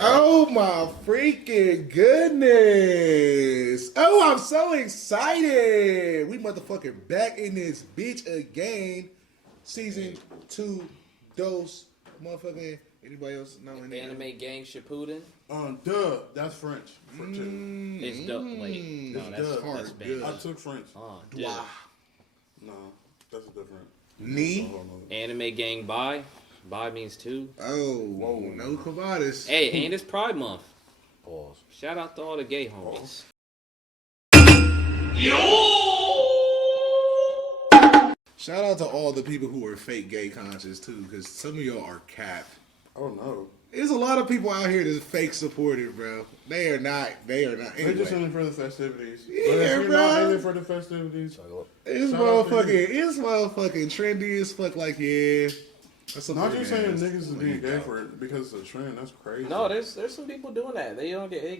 Oh my freaking goodness! Oh, I'm so excited! We motherfucking back in this bitch again. Season 2, dose, motherfucking. Anybody else know any? Anime Gang Shippuden. Duh. That's French. It's duh. Wait, no, that's bad. I took French. Dwa. No, that's a different. Knee. Anime Gang Bye. Bye means two. Oh, whoa, no Highatus. Hey, and it's Pride Month. Pause. Shout out to all the gay homies. Shout out to all the people who are fake gay conscious too, because some of y'all are capped. Oh no. There's a lot of people out here that's fake supportive, bro. They are not. Anyway. They're just in it for the festivities. Yeah, but if you're bro. not in it for the festivities, It's motherfucking trendy as fuck. Like, yeah. That's not just saying ass. niggas is being gay for it because it's a trend. That's crazy. No, there's some people doing that. They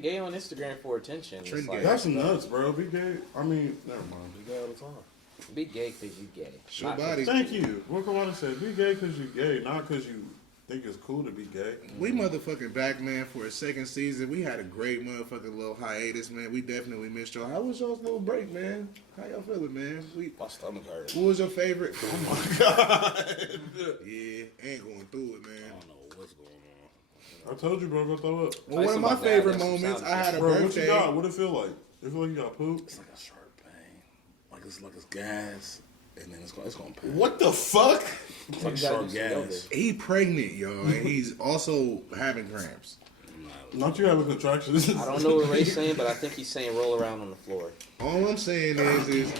gay on Instagram for attention. It's Trend like, gay. That's nuts, bro. Be gay. I mean, never mind. Be gay all the time. be gay because you gay. Show Not body. Thank you. What Kawada said, be gay because you gay, not because you think it's cool to be gay. We motherfucking back, man, for a second season. We had a great motherfucking little hiatus, man. We definitely missed y'all. How was y'all's little break, man? How y'all feeling, man? My stomach hurt. What was your favorite? Oh my god. Yeah, ain't going through it, I man. don't know what's going on. I told you, bro, go throw up. Well, one of my Something bad, favorite that's some moments, sound I had a Bro, what you birthday. got? What it feel like? It feel like you got poop? It's like a sharp pain. Like it's gas, and then it's gonna pain. What the fuck? It's like You gotta sharp do some yoga. gas. He pregnant, y'all, and he's also having cramps. Not you having contractions. I don't know what Ray's saying, but I think he's saying roll around on the floor. All I'm saying is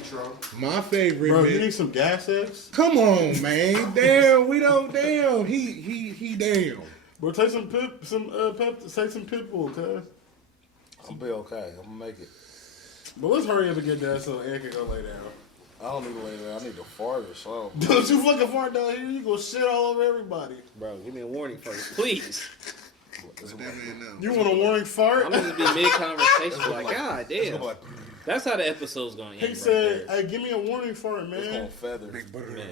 my favorite. Bro, man, you need some gas X? Come on, man. Damn, we don't. Damn, he down. Bro, take some pip, take some Pitbull, cuz. I'll be okay. I'm gonna make it. But let's hurry up and get that so Ed can go lay down. I don't need to lay there. I need to fart or something. Don't you fucking fart down here, you gonna shit all over everybody. Bro, give me a warning first, please. It's That gonna man know. You want a warning fart? I'm gonna be mid-conversation like, God it's damn. gonna That's how the episode's gonna end He right said, there. hey, give me a warning fart, it's gonna man. feather. Man.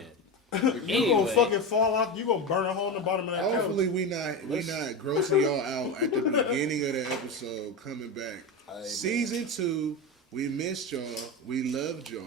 You gonna fucking fall out, you gonna burn a hole in the bottom of that couch. Hopefully we not grossing y'all out at the beginning of the episode. Coming back, season 2. We missed y'all. We loved y'all.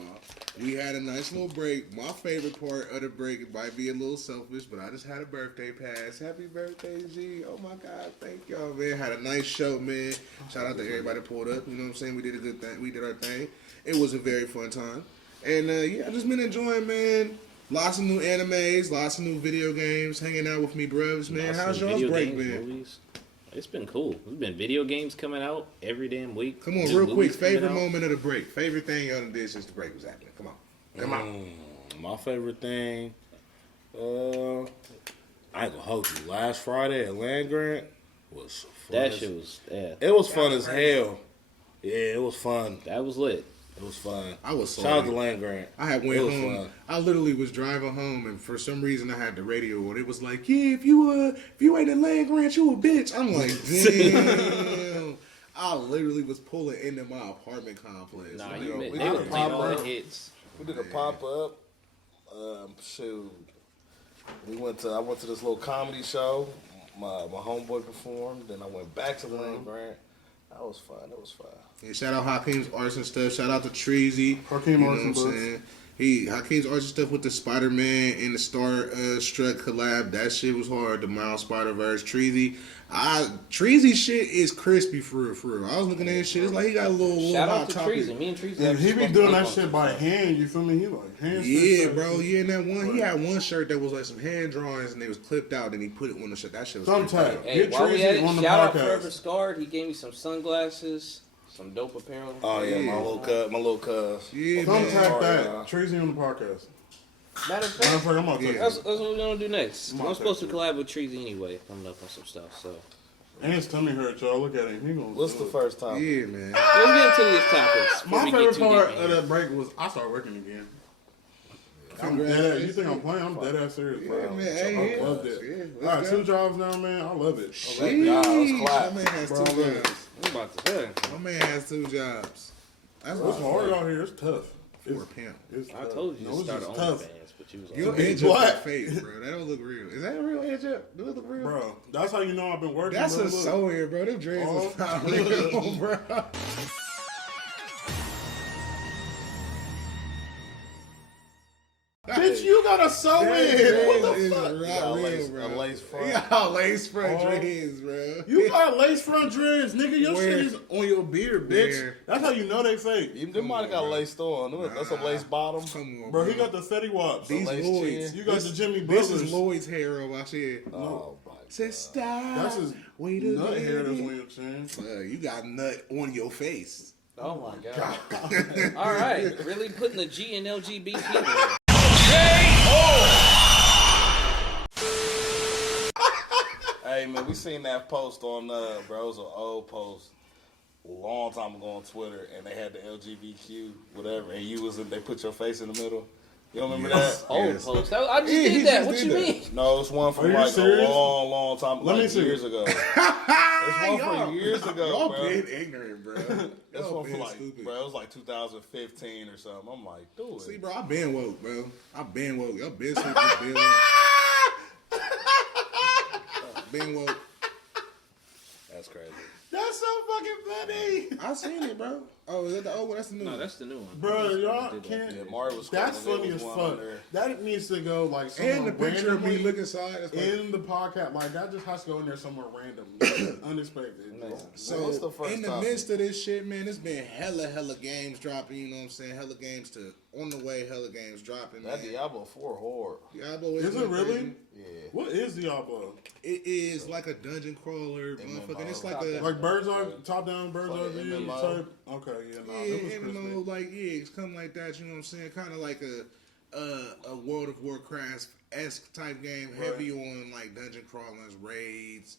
We had a nice little break. My favorite part of the break, it might be a little selfish, but I just had a birthday pass. Happy birthday, G. Oh my God. Thank y'all, man. Had a nice show, man. Shout out to everybody that pulled up. You know what I'm saying? We did a good thing. We did our thing. It was a very fun time. And yeah, I just been enjoying, man. Lots of new animes, lots of new video games, hanging out with me bros, man. Lots How's of y'all's video break games, been? movies. It's been cool. There's been video games coming out every damn week. Come on, New real quick. movies coming Favorite out. moment of the break. Favorite thing y'all done did since the break was happening. Come on. Come on. My favorite thing, I ain't gonna hold you. Last Friday at Land Grant was fun. That shit was, yeah. It was fun as hell. Yeah, it was fun. That was lit. It was fun. I was so Shout out to late. Land Grant. I had It went was home. fun. I literally was driving home, and for some reason I had the radio on. It was like, yeah, if you ain't in Land Grant, you a bitch. I'm like, damn. I literally was pulling into my apartment complex. Nah, Like, you we they did were a playing all the pop-up. hits. We did a pop up. Shoot. I went to this little comedy show. My homeboy performed. Then I went back to Land Grant. That was fun. It was fun. Yeah, shout out Hakeem's Arts and Stuff. Shout out to Treasy. Hakeem You know Arts and what I'm Books. saying? Hakeem's Arts and Stuff with the Spider-Man and the Star Struck collab. That shit was hard. The Miles Spider-Verse. Treasy shit is crispy for real. I was looking at his shit. It's like he got a little Shout hot out to topic. Treasy. Me and Treasy. And he be doing that shit by hand, you feel me? He like hand Yeah, stitch bro. that. Yeah, and that one, he had one shirt that was like some hand drawings and it was clipped out and he put it on the shirt. That shit was Sometime. Hey, Get while we at Tracy it, on the shout out Forever podcast. Scarred. He gave me some sunglasses, some dope apparel. Oh yeah, my little cuz. Yeah, Don't man. tap Sorry, that. y'all. Tracy on the podcast. Matter of Matter fact, of fact, I'm gonna take that's it. what we're gonna do next. I'm I'm out supposed to there. collab with Treasy anyway, coming up on some stuff. So And his tummy hurt, y'all. Look at him. He gonna What's do the it. first time? Yeah, man. let's get into these topics. before My we get favorite too part deep in of here. that break was I started working again. I'm Congrats. dead ass. You think I'm playing? I'm dead ass serious, bro. Yeah, man. Hey, I loved it. Yeah, All right, let's 2 go. jobs now, man. I love it. Sheesh. Y'all, clap. My man has Bro, 2 I love it. jobs. I'm about to say. My man has 2 jobs. That's It's what's hard hard. out here. It's tough. for a pimp. I told you to start just OnlyFans, tough. but you was Your like, edge What? up fake, bro. That don't look real. Is that a real edge up? Do it look real? Bro, that's how you know I've been working. That's bro. a Look. sew-in, bro. Them dreads Oh. is not real, bro. Bitch, you got a sew That in. dread What the is fuck? not got real, lace- bro. a lace front. Yeah, lace front Oh. dreads, bro. You got lace front dreads, nigga. Your Where? shit is on your beard, bitch. Where? That's how you know they fake. Even them might have got bro. laced on. That's a lace bottom. Come on, Bro, he got the Fetty Waps. these lace Lloyds. chin. You got the Jimmy This Butlers. is Lloyd's hair on my shit. Oh my god. Sister, That's his wait a nut hair that's on minute. your chin. You got nut on your face. oh my god. All right, really putting the G in LGBT there. Hey man, we seen that post on bro, it was an old post a long time ago on Twitter, and they had the LGBTQ whatever, and you was in, they put your face in the middle. You don't remember Yes. that? Old Yes. post. I just Yeah, he did that. just What did you that. mean? No, it's one Are from you like serious? a long time, Let me like see. years ago. It's one from years ago, Y'all bro. been ignorant, bro. That's Y'all one from been like, stupid. bro, it was like 2015 or something. I'm like, dude. See, bro, I been woke, bro. I been woke. Y'all been sleeping, been woke. Been woke. That's crazy. That's so fucking funny. I seen it, bro. Oh, is that the old one? That's the new No, one. that's the new one. Bro, y'all Did that. can't. Yeah, Mario was That's calling, funny there as was one fuck. on there. That needs to go like And somewhere the picture of me randomly looking side. That's like, in the podcast. Like that just has to go in there somewhere random, unexpected. Nice. so What's the first in the topic? midst of this shit, man, it's been hella games dropping. You know what I'm saying? Hella games to on the way. Hella games dropping. That Man. Diablo 4 hard. Diablo Is it going really? crazy. Yeah. What is Diablo? It is like a dungeon crawler, motherfucker. It's like a Like bird's eye, top down bird's Like eye an view MMO? type. Okay, yeah, nah, yeah, it was MMO, crispy. like it's something like that. You know what I'm saying? Kind of like a World of Warcraft esque type game, heavy on like dungeon crawlers, raids,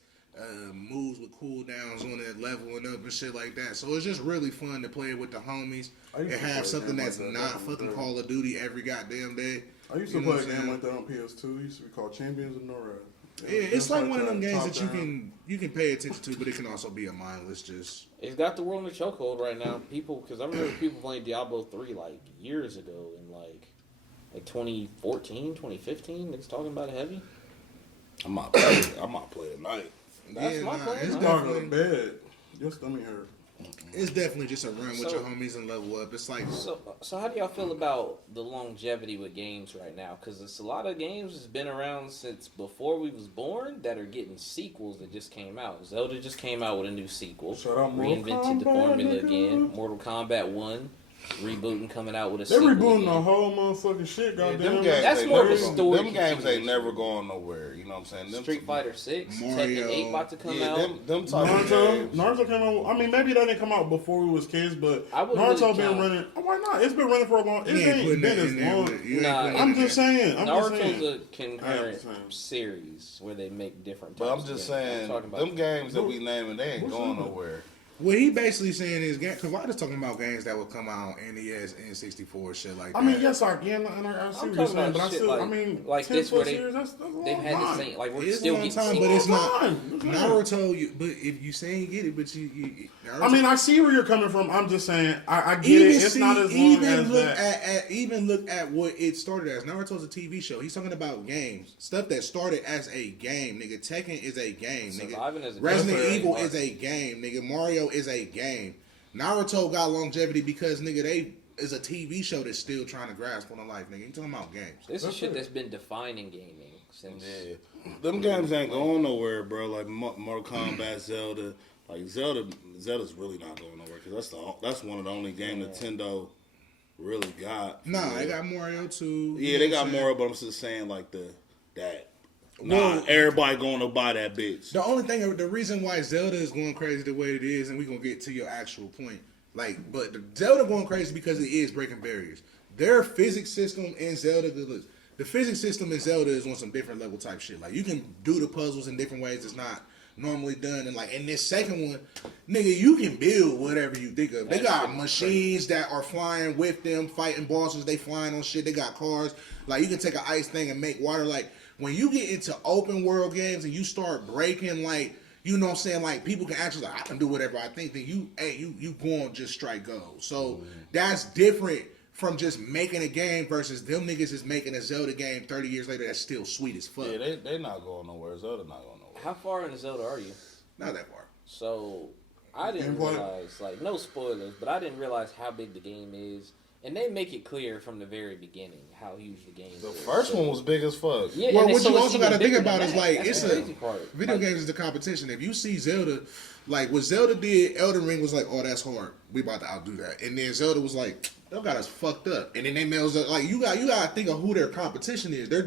moves with cooldowns on it, leveling up and shit like that. So it's just really fun to play with the homies I used and to have play a something game that's like that not back in the fucking day. Call of Duty every goddamn day. I used to You know play a what I'm game saying? like that on PS2. It used to be called Champions of NORAD. Yeah, it's like one of them games top that you down. can pay attention to, but it can also be a mindless just. It's got the world in a chokehold right now. People, because I remember people playing Diablo 3 like years ago in like 2014, 2015. Niggas talking about it heavy. I might play tonight. That's Yeah, my nah, plan. it's I'm talking definitely- to bed. Your stomach hurt. It's definitely just a run with So- your homies and level up. It's like So how do y'all feel about the longevity with games right now? Because it's a lot of games that's been around since before we was born that are getting sequels that just came out. Zelda just came out with a new sequel. Shout out Mortal Reinvented the Kombat, formula nigga. again. Mortal Kombat 1 rebooting, coming out with a They sequel rebooting again. the whole motherfucking shit, Them goddamn. games, That's they more of a never story Them games ain't continuation. never going nowhere. You know what I'm saying? Them, Street Fighter 6, Mario. Tekken 8 about to come yeah, out. them type of Naruto, games. Naruto came out. I mean, maybe that didn't come out before we was kids, but I wouldn't Naruto really been count. running. Oh, why not? It's been running for a long. It you ain't ain't putting been that as in there. long. with it. You ain't Nah, putting that I'm in just there. saying. I'm just Naruto's saying. a concurrent I understand. series where they make different But types I'm of just games. I'm saying, talking about them games that we naming, they ain't What's going that? nowhere. What he basically saying is, because I was talking about games that would come out on NES, N64, shit like that. I mean, yes, I can. And I see I'm what you're talking saying, about but I shit still, like- I mean, like 10 this where plus they- years, that's a long they've had the time. same, like we're It's a still long getting time, sequels. but it's not Time. Naruto. But if you say you get it, but you Naruto, I mean, I see where you're coming from. I'm just saying, I get it. It's not as long even as look that. even look at what it started as. Naruto's a TV show. He's talking about games, stuff that started as a game, nigga. Tekken is a game, nigga. Surviving as a Resident character Evil ain't is a game, nigga. Mario is a game. Naruto got longevity because nigga they is a TV show that's still trying to grasp on the life, nigga. You talking about games? This is That's shit it. that's been defining gaming since. Yeah, them games ain't going nowhere, bro. Like Mortal Kombat, Zelda. Like Zelda's really not going nowhere because that's one of the only games Nintendo really got. Nah, they got Mario too. Yeah, they got Mario, but I'm just saying like that. Nah, Well- everybody going to buy that bitch. The only thing, the reason why Zelda is going crazy the way it is, and we're gonna get to your actual point, like, but the Zelda going crazy because it is breaking barriers. Their physics system in Zelda, the physics system in Zelda is on some different level type shit. Like, you can do the puzzles in different ways it's not normally done, and like in this second one, nigga, you can build whatever you think of. They got machines that are flying with them, fighting bosses. They flying on shit. They got cars. Like, you can take an ice thing and make water. Like, when you get into open world games and you start breaking, like, you know what I'm saying, like, people can actually, like, I can do whatever I think, then you going just strike gold. So that's different from just making a game versus them niggas is making a Zelda game 30 years later that's still sweet as fuck. Yeah, they not going nowhere. Zelda not going nowhere. How far in Zelda are you? Not that far. So I didn't realize, like, no spoilers, but I didn't realize how big the game is. And they make it clear from the very beginning how huge the game is. The first one was big as fuck. Yeah, Well, and what so you it's also even got to think bigger about than is that. like That's it's the a crazy part. video games is the competition. If you see Zelda, like what Zelda did, Elden Ring was like, oh, that's hard. We about to outdo that. And then Zelda was like, they got us fucked up. And then they nails up. Like you got to think of who their competition is. They're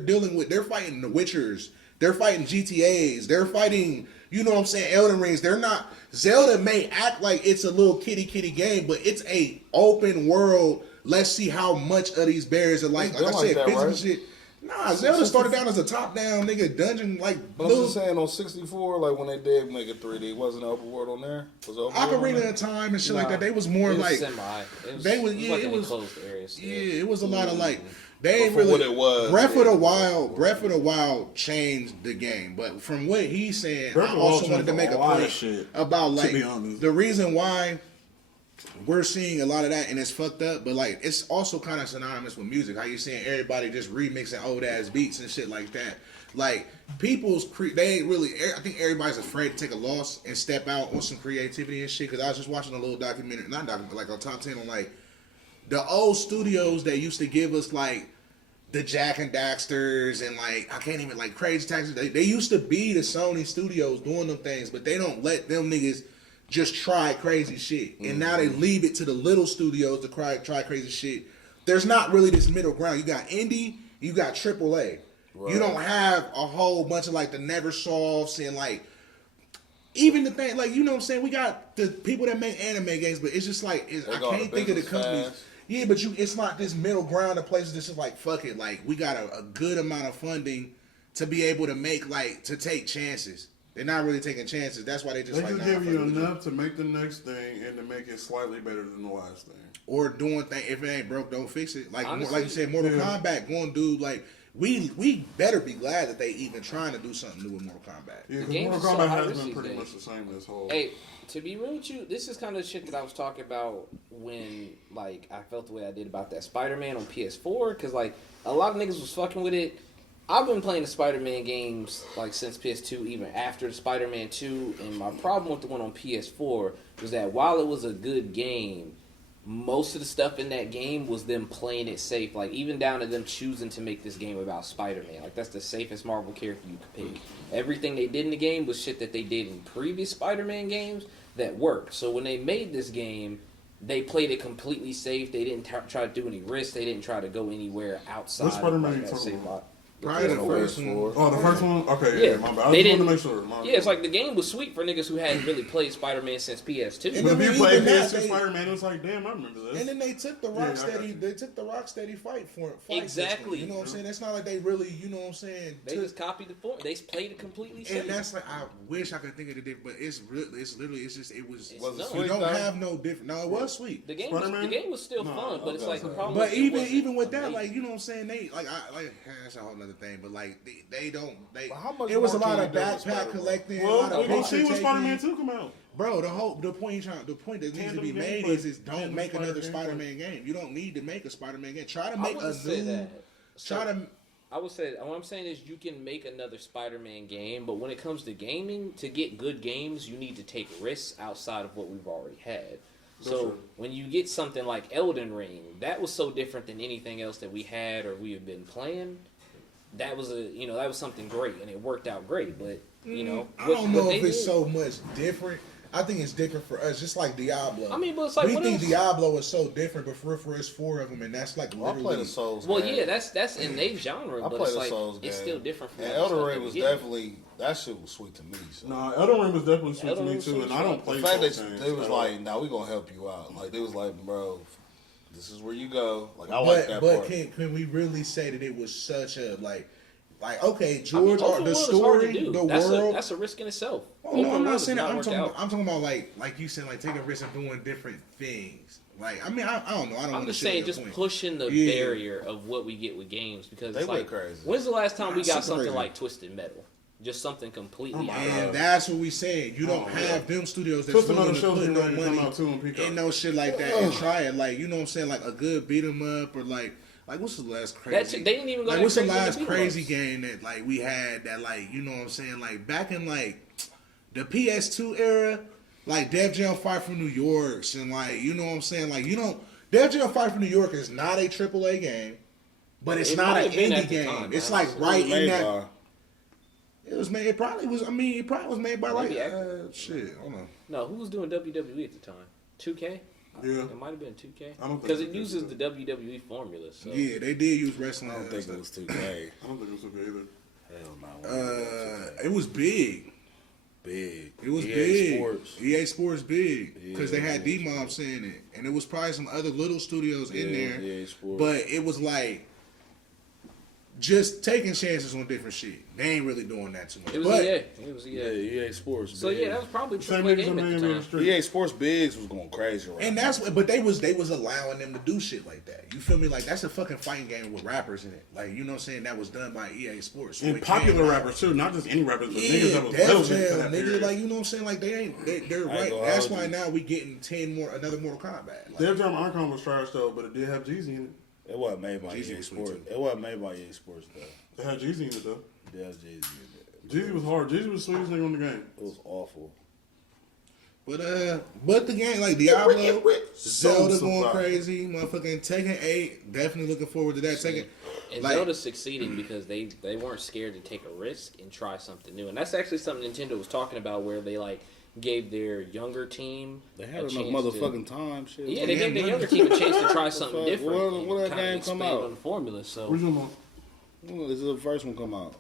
fighting the Witchers. They're fighting GTAs. They're fighting, you know what I'm saying, Elden Rings. They're not. Zelda may act like it's a little kitty game, but it's a open world. Let's see how much of these barriers are like I said, that, physical right? shit. Nah, Zelda started down as a top-down nigga dungeon like. But I'm just saying on 64, like when they did make it 3D, wasn't open world on there? Was open world Ocarina of Time and shit like that. They was more It was like semi. they was like it an was enclosed area still. yeah. It was a lot of like they ain't for really what it was, Breath yeah. of the Wild changed the game, but from what he's saying, Breath I of the Wild also wanted to changed make a a lot of point shit, about like to be honest. the reason why we're seeing a lot of that and it's fucked up, but like it's also kind of synonymous with music. How you seeing everybody just remixing old ass beats and shit like that. Like they ain't really. I think everybody's afraid to take a loss and step out on some creativity and shit. Because I was just watching a little documentary, not documentary, like a top 10 on like the old studios that used to give us like the Jack and Daxters and like I can't even like Crazy Taxi. They used to be the Sony studios doing them things, but they don't let them niggas just try crazy shit. And now they leave it to the little studios to try crazy shit. There's not really this middle ground. You got indie, you got AAA. Right. You don't have a whole bunch of like the Neversofts and like even the thing like you know what I'm saying. We got the people that make anime games, but it's just like I can't think of the companies. Fast. Yeah, but it's not this middle ground of places that's just like fuck it. Like we got a good amount of funding to be able to make like to take chances. They're not really taking chances. That's why they just they like just give you enough to make the next thing and to make it slightly better than the last thing. Or doing things if it ain't broke, don't fix it. Like honestly, like you said, Mortal Kombat going do like. We better be glad that they even trying to do something new with Mortal Kombat. Yeah, The because game Mortal is so Kombat hard has been these pretty days. much the same this whole. Hey, to be real with you, this is kind of the shit that I was talking about when, like, I felt the way I did about that Spider-Man on PS4, because, like, a lot of niggas was fucking with it. I've been playing the Spider-Man games, like, since PS2, even after the Spider-Man 2, and my problem with the one on PS4 was that while it was a good game, most of the stuff in that game was them playing it safe, like even down to them choosing to make this game about Spider-Man. Like that's the safest Marvel character you could pick. Everything they did in the game was shit that they did in previous Spider-Man games that worked. So when they made this game, they played it completely safe. They didn't try to do any risks. They didn't try to go anywhere outside Which Spider-Man of you that talking safe about? lot. Probably the first one. Oh, the first one? Okay, yeah, my bad. I They just wanted didn't- to make sure. Yeah, it's like the game was sweet for niggas who hadn't really played Spider-Man since PS2. And But if then you play even that, PS2 they- Spider-Man, it was like, damn, I remember this. And then they took the Yeah, I Rocksteady. got you. They took the Rocksteady fight Exactly. system. You know what I'm saying? It's not like they really. You know what I'm saying? They just copied the form. They played it completely safe. And that's like I wish I could think of the different, but it's really, it's literally, it's just it was. Was it No. You sweet don't though? have no different. No, it was sweet. The game Spider-Man? was still No, fun, but it's okay, like the so- problem. But was it even wasn't with that, amazing. like you know what I'm saying, they like that's a whole other thing. But like they don't. But how much It was a more lot can of you do with backpack Spider-Man? collecting. a lot Well, of we gonna picture see when taking. Spider-Man 2 come out. Bro, the point that needs to be Tandem made gameplay. is don't Tandem make another Spider-Man Spider-Man game. You don't need to make a Spider-Man game. Try to I make a wouldn't say new. that. Try to. I would say what I'm saying is you can make another Spider-Man game, but when it comes to gaming, to get good games, you need to take risks outside of what we've already had. So true. when you get something like Elden Ring, that was so different than anything else that we had or we have been playing. That was that was something great and it worked out great. But I don't know if it's so much different. I think it's different for us, just like Diablo. I mean, but it's like we what think else? Diablo is so different, but for us, 4 of them, and that's like Well, I literally. play the Souls. Well, game. yeah, that's in their genre, I but play it's the like Souls it's game. still different from And other Elden stuff Ring that was we get. definitely that shit was sweet to me. So. No, Elden Ring was definitely sweet to Elden me Ring too, was and I don't sweet. play The fact Souls that games they was at all. like, "Now we gonna help you out." Like they was like, "Bro, this is where you go." Like I like But that but part. can we really say that it was such a like okay, I mean, George, open the world is hard to story, do. the that's world. that's a risk in itself. Oh, no, Open I'm world not does saying that. work out. I'm talking about like you said, like taking risks of doing different things. Like I mean, I don't know. I don't. I'm just saying, just pushing the barrier of what we get with games because They it's went like, crazy. when's the last time we Super got something crazy. like Twisted Metal? Just something completely out And of that's what we saying. You don't have them studios that's Twisted willing Metal to shows put get no ready to come money out too on Peacock. and no shit like that and try it. Like, you know what I'm saying? Like a good beat 'em up or like what's the last crazy? that shit, they didn't even go Like that what's the crazy in last beat 'em crazy ups. game that like we had that like, you know what I'm saying? Like back in like the PS2 era, like Def Jam Fight from New York and like, you know what I'm saying? Like, you don't, Def Jam Fight from New York is not a AAA game, but it's It not might an have been indie at the game. time, It's honestly. like right in Made that. by- It was made. It probably was. I mean, it probably was made by like Maybe X. shit. I don't know. No, who was doing WWE at the time? 2K? Yeah. It might have been 2K. I don't think Because it 2K uses did. the WWE formula. So. Yeah, they did use wrestling. I don't think it was 2K. I don't think it was okay either. Hell no. It was big. Big. It was EA big. Sports. EA Sports big because Yeah, they had EA D-Mob saying it, and it was probably some other little studios in Yeah, there. EA Sports. But it was like just taking chances on different shit. They ain't really doing that too much. It was but EA. It was EA. Yeah, EA Sports. So big. yeah, that was probably Same AAA niggas game on at the the NBA time. street. EA Sports Bigs was going crazy right and now. that's what, but they was allowing them to do shit like that. You feel me? Like that's a fucking fighting game with rappers in it. Like you know what I'm saying? That was done by EA Sports. So And it popular came out. rappers too, not just any rappers, but niggas Yeah, that was Def relevant to Jam, that nigga. period. Like you know what I'm saying? Like they're ain't right. gonna That's hold why you. now we getting 10 more another Mortal Kombat. Like, Def Jam Icon was trash though, but it did have Jeezy in it. It wasn't made by Jeezy EA was sweet, Sports. too. It wasn't made by EA Sports though. It had Jeezy in it though. Yeah, Jeezy in it. Jeezy was hard. Jeezy was the sweetest nigga on the game. It was awful. but the game like Diablo, Zelda So going fire. crazy, motherfucking Tekken 8. Definitely looking forward to that. Tekken. And Like- Zelda's succeeding because they weren't scared to take a risk and try something new. And that's actually something Nintendo was talking about where they like gave their younger team They a had enough chance motherfucking time. Shit. Yeah, they gave their younger team a chance to try something fuck? different. When that and kinda game come expand out? on the formula. So Which one? When is the first one come out?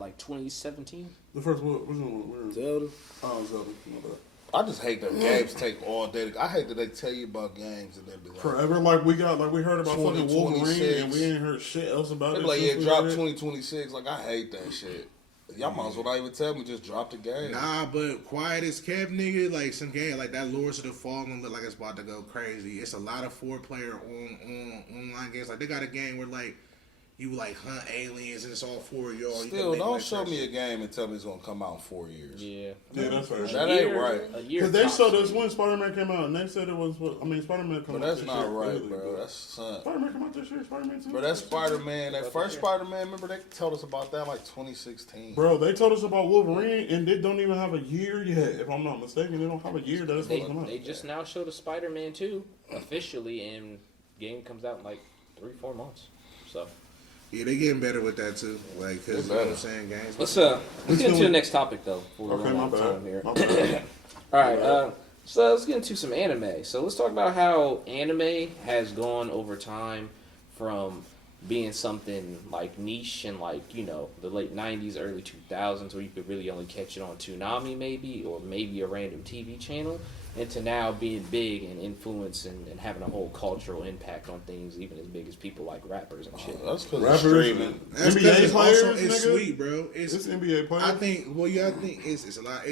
like 2017. The first one. Which one? Where is it? Zelda. Oh, Zelda. My bad. I just hate that games take all day. I hate that they tell you about games and then be like, Forever, like we heard about fucking 2026. Wolverine, and we ain't heard shit else about they it. be like, yeah, since we drop read it. 2026. Like, I hate that shit. Y'all might as well not even tell me, just drop the game. Nah, but quiet as kept, nigga. Like some game like that Lords of the Fallen look like it's about to go crazy. It's a lot of 4-player online games. Like they got a game where like you like hunt aliens and it's all 4 of y'all. You can Still, make, don't like, show me a person. game and tell me it's gonna come out in 4 years. Yeah. Yeah, that's fair. That ain't right. A year. Because they tops. showed us when Spider-Man came out, and they said it was. Spider-Man come But out that's this not year, right, clearly, bro. but- That's son. Spider-Man come out this year. Spider-Man 2. But that Spider-Man, that first Spider-Man, remember they told us about that like 2016. Bro, they told us about Wolverine, and they don't even have a year yet. If I'm not mistaken, they don't have a year that it's supposed to come out. They just now showed a Spider-Man 2 officially, and game comes out in like 3-4 months. So Yeah, they getting better with that too. Like, cause you know what I'm saying, games. let's get into the next topic though. Before we Okay, run my out of time here. bad. My bad. All right, so let's get into some anime. So let's talk about how anime has gone over time from being something like niche in like, you know, the late 90s, early 2000s where you could really only catch it on Toonami maybe, or maybe a random TV channel, into now being big and influence and having a whole cultural impact on things even as big as people like rappers and shit. That's because Rappers, streaming. That's NBA 'cause it's players, also, it's nigga? sweet, bro. It's NBA players. I think. Well, yeah, I think it's a lot.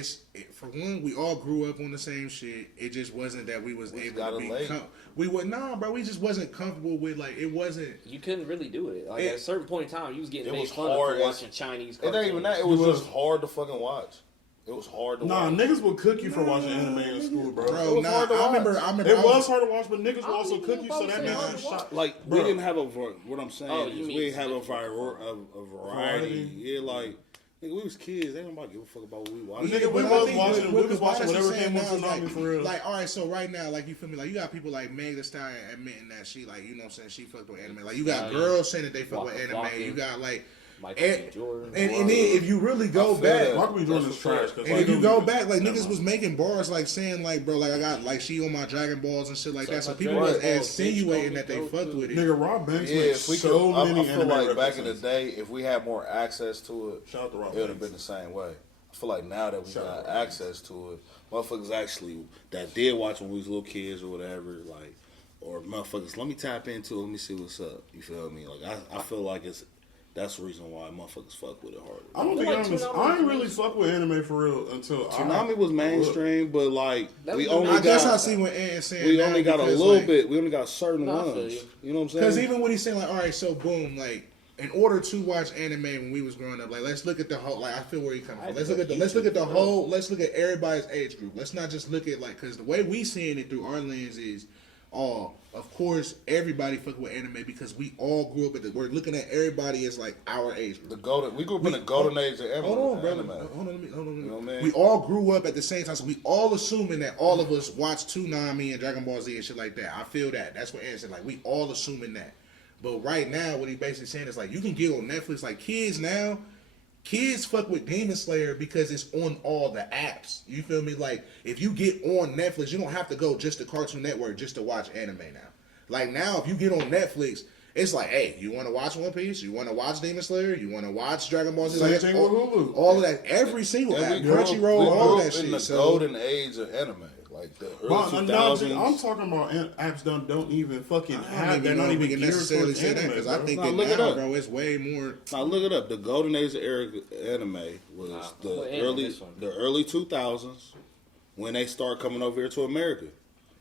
For one, we all grew up on the same shit. It just wasn't that we was We able got to it be. late. We would bro. We just wasn't comfortable with like it wasn't. You couldn't really do it. Like It- at a certain point in time, you was getting It made was fun of hard for as- watching Chinese It cartoons. ain't even that. It was You was. just hard to fucking watch. It was hard to Nah, watch. niggas would cook you for watching anime in school, bro. Bro, was nah. hard to I remember. watch. I remember. It I was hard to watch, but niggas would don't also even cook know you, if I so would that say means hard you to watch. shot. Like Bro. we didn't have what I'm saying Oh, you is mean we have a significant variety. Yeah, like nigga, we was kids. They don't nobody give a fuck about what we watched. Nigga, we But I was think watching- we was watching honestly whatever saying came on now is Toonami like, for real. Like, all right, so right now, like you feel me? Like you got people like Meg Thee Stallion admitting that she like, you know what I'm saying, she fucked with anime. Like you got Stallion, girls saying that they fuck with Waka anime. Flocka, You got like, Michael and, B. Jordan. and then if you really go feel back, that. Michael B. Jordan That's is what's trash. up. 'cause and if you like, go back, like Never niggas was mind. making bars like saying like, bro, like I got like she on my Dragon Balls and shit like that. So my people Dragon was Balls, insinuating bitch, that they go fucked to- with it. Nigga, Rob Banks Yeah, makes if we so could, I many feel anime like back in the references. day, if we had more access to it, Shout out to Rob it would have Banks. been the same way. I feel like now that we Shout got out to access to it, Motherfuckers actually that did watch when we was little kids or whatever, like, or motherfuckers, let me tap into it, let me see what's up. You feel me? Like I feel like that's the reason why motherfuckers fuck with it harder. I'm gonna be Like honest. Toonami I ain't was really mainstream. fuck with anime for real until Toonami was mainstream, but like That we was only the- I guess I got see what Ant's saying. we now only got a because, little like, bit. We only got certain No, I feel ones. you. You know what I'm saying? Because even when he's saying like, all right, so boom, like in order to watch anime when we was growing up, like let's look at the whole. Like I feel where you coming from. Let's look at the whole. Let's look at everybody's age group. Let's not just look at like because the way we seeing it through our lens is, of course everybody fuck with anime because we all grew up at the. We're looking at everybody as like our age group. We grew up in the golden age of anime. Hold on, brother. Hold on. You know what I mean? We all grew up at the same time, so we all assuming that all of us watched Toonami and Dragon Ball Z and shit like that. I feel that. That's what Aaron said. Like we all assuming that. But right now, what he basically saying is like you can get on Netflix. Like kids fuck with Demon Slayer because it's on all the apps. You feel me? Like if you get on Netflix, you don't have to go just to Cartoon Network just to watch anime now. Like now, if you get on Netflix, it's like, hey, you want to watch One Piece? You want to watch Demon Slayer? You want to watch Dragon Ball Z? Same like, thing with Hulu. All of that, every single app, We grew Crunchyroll, all that up in shit. the golden age of anime, like the early 2000s. I'm talking about apps don't even fucking have. They're know not if we even can geared necessarily towards say that anime. because I think Nah, that look it now, up. bro, it's way more. Now look it up. The golden age of anime was the early 2000s when they start coming over here to America.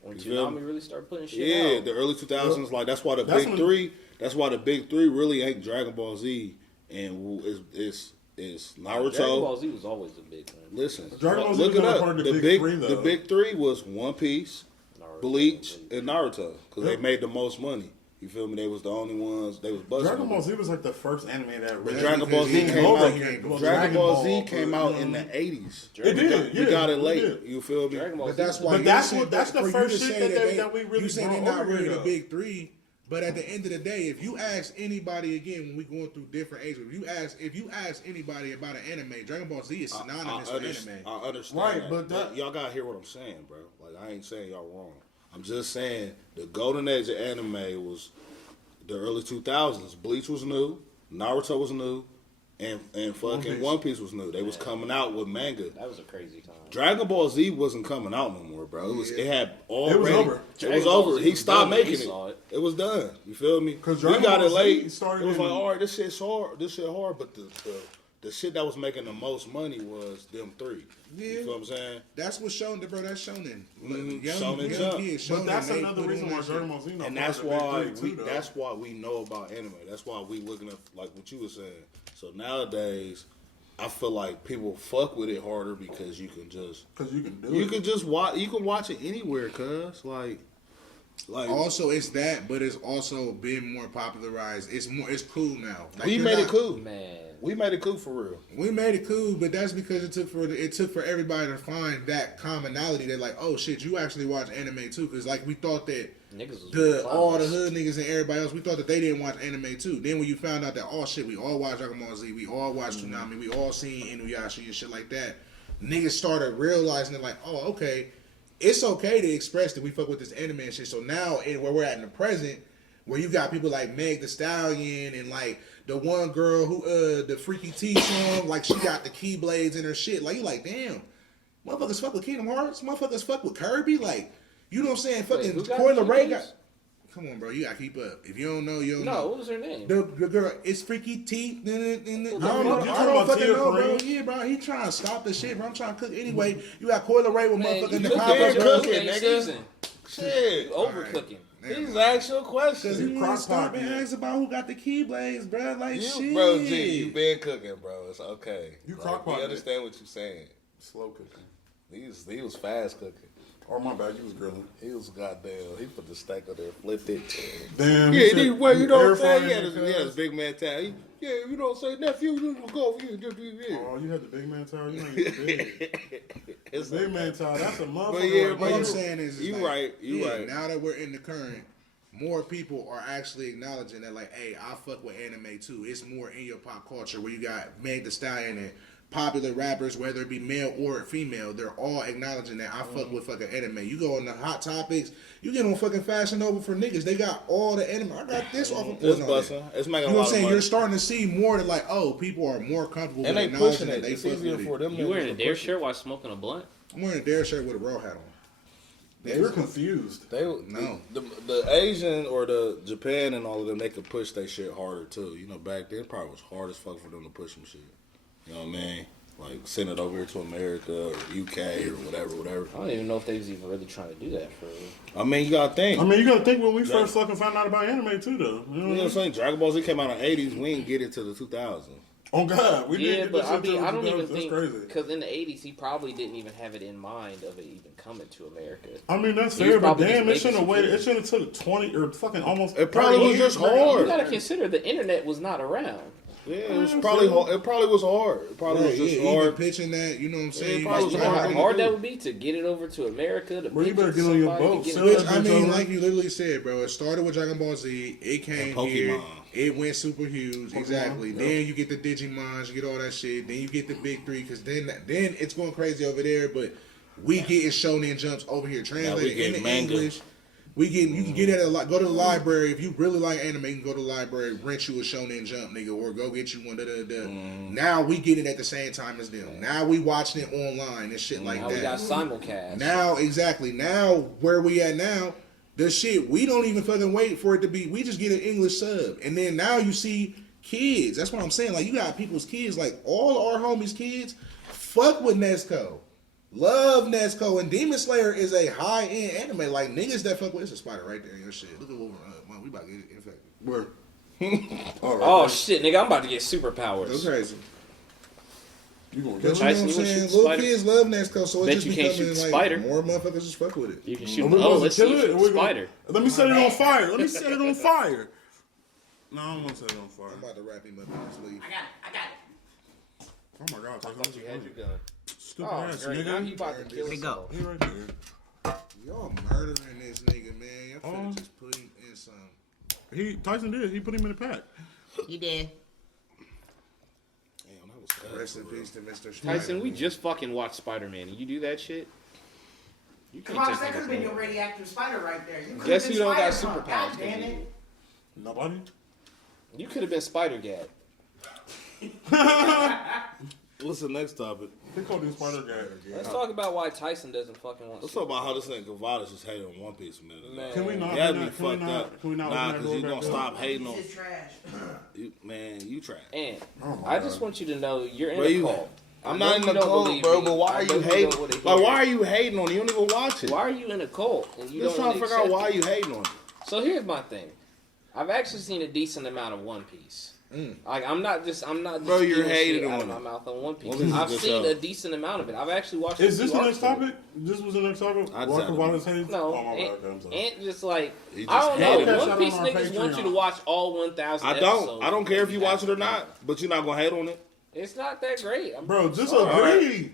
When You feel Toonami me? really started putting shit Yeah, out. the early 2000s. Like that's why the That's big when- three. That's why the big three really ain't Dragon Ball Z and is Naruto. Dragon Ball Z was always a big one. Listen, Dragon Ball Z look was it not up. part of The the big big three, though. the big three was One Piece, Naruto, Bleach, and Naruto because they made the most money. You feel me? They was the only ones. They was busting. Dragon Ball Z was like the first anime that But really. Dragon Ball Z because came over out. here. Well, Dragon Ball Z Ball, came you out know, in the 80s. It did. We got it it late. did. You feel me? Dragon Ball But Z that's was- why. But you that's said what- that's the for you first to shit say that we really You saying they're brought not over really here, the though. big three. But at the end of the day, if you ask anybody again when we going through different age groups, if you ask anybody about an anime, Dragon Ball Z is synonymous with anime. I understand. Right, that, but y'all gotta hear what I'm saying, bro. Like I ain't saying y'all wrong. I'm just saying the golden age of anime was the early 2000s. Bleach was new, Naruto was new, and fucking One Piece was new. They was coming out with manga. That was a crazy time. Dragon Ball Z wasn't coming out no more, bro. It had already. It was over. It was over. He stopped done when making we it. saw it. It was done. You feel me? 'Cause We Dragon got Ball it Z late. started It was like, in- all right, this shit's hard. This shit hard, but the shit that was making the most money was them three. Yeah. You feel what I'm saying? That's what shonen, bro. That's shonen. Mhm. Young Shonen Jump. kids, But shonen, that's they another put reason on why that Dragon shit. Ball Z not And part that's of the big why three, too, though. that's why we know about anime. That's why we looking at like what you were saying. So nowadays, I feel like people fuck with it harder because you can just Because you can do you it. can just watch. You can watch it anywhere, cuz like Also, it's that, but it's also been more popularized. It's cool now. Like, we you're made it not- cool. Man. We made it cool for real. We made it cool, but that's because it took for everybody to find that commonality. That like, oh shit, you actually watch anime too? Because like we thought that Niggas was all the clowns. hood niggas and everybody else, we thought that they didn't watch anime too. Then when you found out that, oh shit, we all watch Dragon Ball Z, we all watch Toonami, we all seen Inuyasha and shit like that. Niggas started realizing that like, oh okay, it's okay to express that we fuck with this anime and shit. So now where we're at in the present, where you got people like Meg Thee Stallion and like the one girl who the Freaky T song, like she got the Keyblades in her shit. Like you like, damn, motherfuckers fuck with Kingdom Hearts, motherfuckers fuck with Kirby, like you know what I'm saying? Fucking who got Coil the Ray Keyblades? got. Come on, bro, you gotta keep up. If you don't know, you don't No, know. what was her name? The girl, it's Freaky T. I You don't talking about fucking Tia know, bro. Kareem? Yeah, bro. He trying to stop the shit, bro. I'm trying to cook anyway. You got Coil Ray with Man, motherfucking you the cooking, power, been bro. cooking, Next nigga. season. Shit. You overcooking. These actual Cause questions. you Crock want to stop pot, and yeah. ask about who got the Keyblades, bro. Like shit. You, bro, G, you been cooking, bro. It's okay. You Like, crock we pot. understand what you're saying. Slow cooking. He was fast cooking. Oh, my bad. You was grilling. He was goddamn. He put the steak on there, flipped it. Damn. Yeah, said well, you know what I'm saying? air Yeah, fryer, this cuz. big man town. Yeah, you know what I'm saying? Nephew, you go. Yeah. Oh, you had the big man tower? You ain't big. It's Big man tower. That's a motherfucker. But yeah, right What but there. I'm saying is, You like, right, you yeah, right. Now that we're in the current, more people are actually acknowledging that, like, hey, I fuck with anime too. It's more in your pop culture where you got Meg Thee Stallion and popular rappers, whether it be male or female, they're all acknowledging that I fuck with fucking anime. You go on the Hot Topics, you get on fucking Fashion Nova for niggas. They got all the anime. I got this off of It's Pornhub. busting. It's making You know a what I'm lot saying? of You're money. starting to see more that, like, oh, people are more comfortable And with they acknowledging pushing that it. they It's fuck easier with for it. them. You wearing a niggas to dare push it. shirt while smoking a blunt? I'm wearing a Dare shirt with a Raw hat on. You're confused. No. The Asian or the Japan and all of them, they could push their shit harder too. You know, back then probably was hard as fuck for them to push some shit. You know what I mean? like send it over here to America or UK or whatever. I don't even know if they was even really trying to do that for real. I mean, you gotta think. I mean, you gotta think when we first fucking found out about anime too, though. You know what I'm saying? Dragon Ball Z came out in the 80s. We didn't get it to the 2000s. Oh God, we did. But I mean, I don't even That's think crazy. because in the '80s he probably didn't even have it in mind of it even coming to America. I mean, that's He was fair, but probably damn, just it shouldn't have making waited. some It should have took 20 or fucking almost. It probably 30 was just years, hard. You gotta consider the internet was not around. Yeah, it was probably hard. It probably was hard. It probably was just even hard. pitching that, you know what I'm saying? it probably was How hard. hard that would be to get it over to America. To Bro, you pitch better it to get on your somebody, boat, to get sell it- that I mean, over. like you literally said, bro, it started with Dragon Ball Z. It came And here. Pokemon. It went super huge. Exactly. Yep. Then you get the Digimons, you get all that shit. Then you get the big three, because then it's going crazy over there. But we getting Shonen Jumps over here translated get into manga. English. We getting you can get it at go to the library if you really like anime. You can go to the library, rent you a Shonen Jump, nigga, or go get you one. Now we get it at the same time as them. Now we watching it online and shit like Now that. we got simulcast. Now, exactly. Now, where we at now, the shit, we don't even fucking wait for it to be, we just get an English sub. And then now you see kids. That's what I'm saying. Like, you got people's kids, like all our homies' kids, fuck with Nesco. Love Nesco. And Demon Slayer is a high-end anime. Like, niggas that fuck with, it's a spider right there in your shit. Look at what we're, we about to get infected. Where? Oh shit, nigga, I'm about to get superpowers. That's crazy. You gonna Because get you know Tyson, what I'm you wanna saying? shoot Little spider? kids love Nesco, so Bet it's you just can't becoming shoot like spider. more motherfuckers just fuck with it. You can shoot. Oh, we Oh, gonna let's see kill you it, shoot and the we gonna- spider. Let me set it on fire. Let me set it on fire. No, I don't want to set it on fire. I'm about to wrap him up in this leaf. Oh my God, I thought you had your gun. stupid Oh, ass great. Now nigga. you about to kill Here us. He right there. Y'all murdering this nigga, man. Y'all finna just put him in some. Tyson did. He put him in the pack. You did. Damn, that was tough. Rest in peace to Mr. Spider. Tyson, we just fucking watched Spider-Man. And you do that shit? You can't Come on, just that could have been your niggas. radioactive spider right there. You could've Guess been who don't got Spider-Man. superpowers? God damn it. Nobody. You could have been Spider-Gad. What's the next topic? They called him Spider Guy. Let's talk about why Tyson doesn't fucking want Let's talk about how this nigga Highatus just hated on One Piece a minute ago. Man. Can we not? You had can we me not- fucked can we up. not- Can we not? Nah, open that because you door gonna back up? stop hating on. This is trash. You trash. And Oh my I God. just want you to know you're in Bro, a you- cult. I'm I not know in you the don't cult, believe bro, me. but why I are know you don't hating? wanna Like, hear why it. are you hating on it? You don't even watch it. Why are you in a cult and you Just don't trying to figure out accept why it? you hating on it. So here's my thing. I've actually seen a decent amount of One Piece. Like I'm not just Bro, you're spewing hating shit out on of my it. mouth on One Piece. One Piece is a I've good seen show. a decent amount of it. I've actually watched. Is a this few the next arcs of it. topic? This was the next topic? I Walk just- about his hates? No, Oh my bad. Okay, I'm sorry. and just like He just I don't hated know. it. Catch One that Piece on our niggas want you Patreon. to watch all 1,000. I don't. episodes I don't care if you before watch it or not, but you're not gonna hate on it. It's not that great. Bro, just sorry. agree.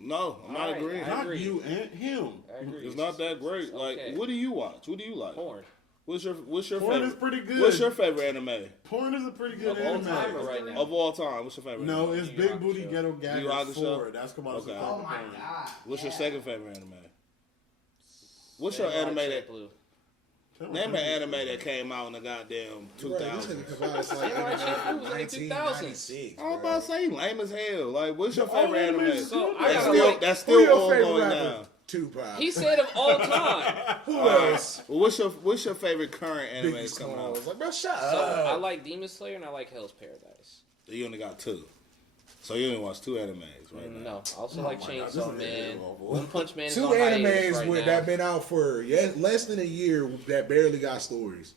No, I'm not Alright, agreeing. I Not agree. you and him. I agree. It's not that great. Like, Okay. what do you watch? What do you like? Porn. What's your Porn favorite? is pretty good. What's your favorite anime Porn is a pretty good Of all anime. time or right now? of all time? What's your favorite? No, anime? it's Yu Big Hakusho. Booty Ghetto Gag Yu Hakusho? 4. That's come out as a Okay. Oh my porn. god. What's your Yeah. second favorite anime? What's your Samurai anime that? Champloo. Name an anime that came out in the goddamn Bro, this 2000s. nigga come out, it's like Samurai Champloo was in the 1996. I was bro. about to say lame as hell. Like, what's your The old favorite anime anime? is So I That's gotta still like. that's Who your still favorite ongoing rapper? now. Tupac. He said of all time. Who else? Well, what's your favorite current anime Biggie that's coming Smalls. out? Like, bro, shut So I up. like Demon Slayer and I like Hell's Paradise. You only got two, so you only watch two animes right now. No, I also Oh like my God, this Chainsaw is Man. terrible. One Punch Man is Two on hiatus animes right with now. that been out for less than a year that barely got stories.